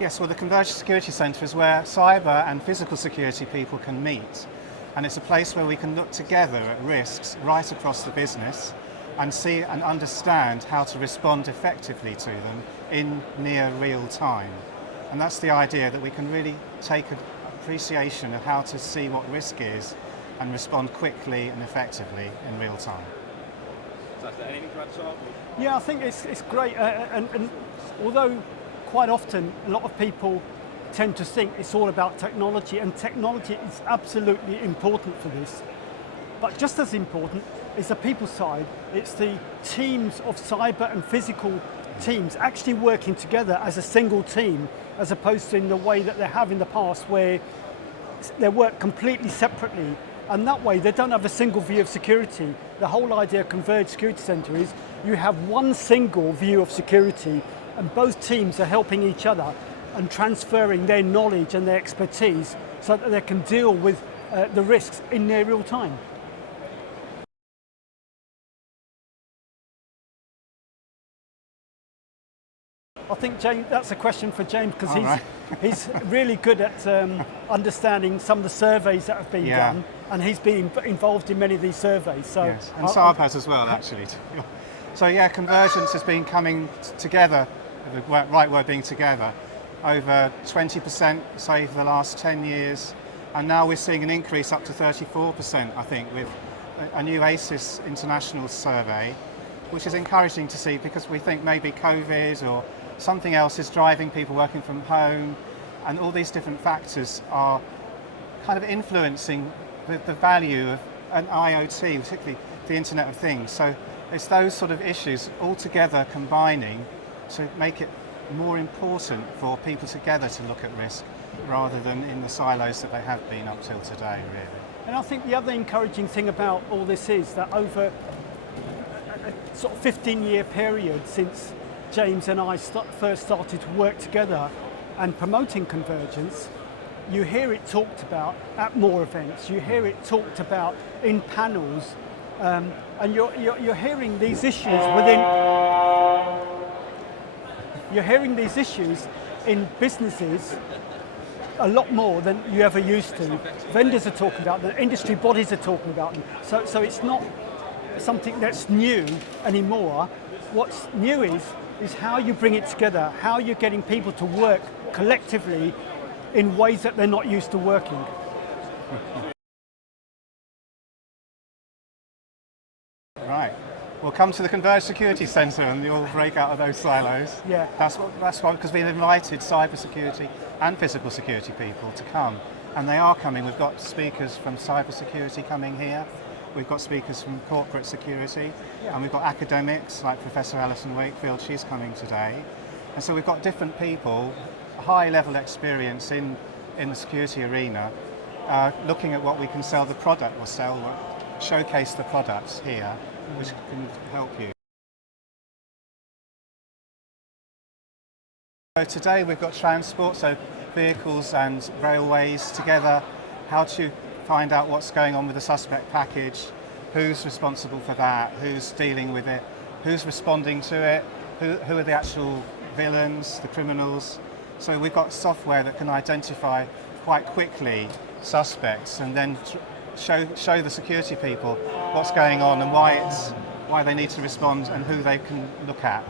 Yes, well, the Converged Security Centre is where cyber and physical security people can meet. And it's a place where we can look together at risks right across the business and see and understand how to respond effectively to them in near real time. And that's the idea, that we can really take an appreciation of how to see what risk is and respond quickly and effectively in real time. Anything to add, Sarb? Yeah, I think it's great, and although quite often a lot of people tend to think it's all about technology, and technology is absolutely important for this, but just as important is the people side. It's the teams of cyber and physical teams actually working together as a single team, as opposed to in the way that they have in the past, where they work completely separately, and that way they don't have a single view of security. The whole idea of Converged Security Centre is you have one single view of security, and both teams are helping each other and transferring their knowledge and their expertise so that they can deal with the risks in near real time. I think James, that's a question for James, because he's really good at understanding some of the surveys that have been done, and he's been involved in many of these surveys. So yes, and Sarb has as well, actually. So yeah, convergence has been coming together, the right word being together, over 20%, say, for the last 10 years. And now we're seeing an increase up to 34%, I think, with a new IFSEC International survey, which is encouraging to see, because we think maybe COVID or something else is driving people working from home, and all these different factors are kind of influencing the value of an IoT, particularly the Internet of Things. So it's those sort of issues all together combining to make it more important for people together to look at risk rather than in the silos that they have been up till today, really. And I think the other encouraging thing about all this is that over a sort of 15-year period since James and I first started to work together and promoting convergence, you hear it talked about at more events, you hear it talked about in panels, and you're hearing these issues you're hearing these issues in businesses a lot more than you ever used to. Vendors are talking about them, industry bodies are talking about them. So it's not something that's new anymore. What's new is how you bring it together, how you're getting people to work collectively in ways that they're not used to working. Right. We'll come to the Converged Security Centre and you'll break out of those silos. Yeah. That's why, because we've invited cyber security and physical security people to come. And they are coming. We've got speakers from cyber security coming here. We've got speakers from corporate security, and we've got academics like Professor Alison Wakefield, she's coming today. And so we've got different people, high-level experience in the security arena, looking at what we can sell the product, or showcase the products here, which can help you. So today we've got transport, so vehicles and railways together, how to find out what's going on with the suspect package, who's responsible for that, who's dealing with it, who's responding to it, who are the actual villains, the criminals. So we've got software that can identify quite quickly suspects and then show the security people what's going on and why they need to respond and who they can look at.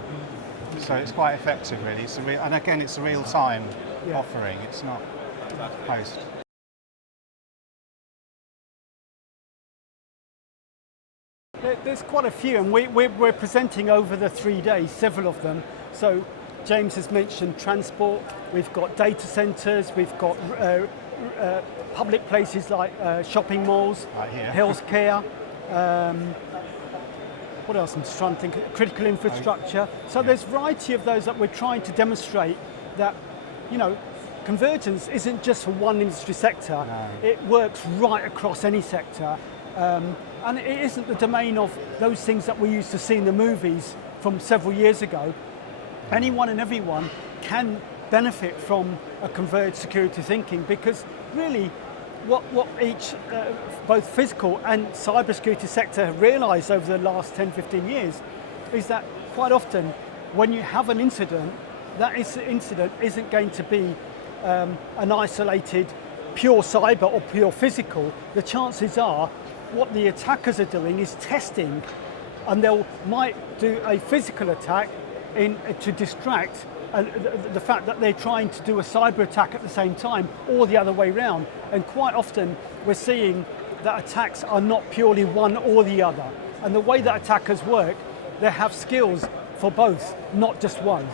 So it's quite effective, really. And again, it's a real-time offering. It's not post. There's quite a few, and we're presenting over the 3 days, several of them. So James has mentioned transport, we've got data centres, we've got public places like shopping malls, healthcare, what else? I'm just trying to think, critical infrastructure. So there's a variety of those that we're trying to demonstrate that, you know, convergence isn't just for one industry sector, it works right across any sector. And it isn't the domain of those things that we used to see in the movies from several years ago. Anyone and everyone can benefit from a converged security thinking, because really what each, both physical and cybersecurity sector have realised over the last 10, 15 years is that quite often when you have an incident, that incident isn't going to be an isolated pure cyber or pure physical. The chances are what the attackers are doing is testing, and they might do a physical attack to distract the fact that they're trying to do a cyber attack at the same time, or the other way round. And quite often we're seeing that attacks are not purely one or the other. And the way that attackers work, they have skills for both, not just one.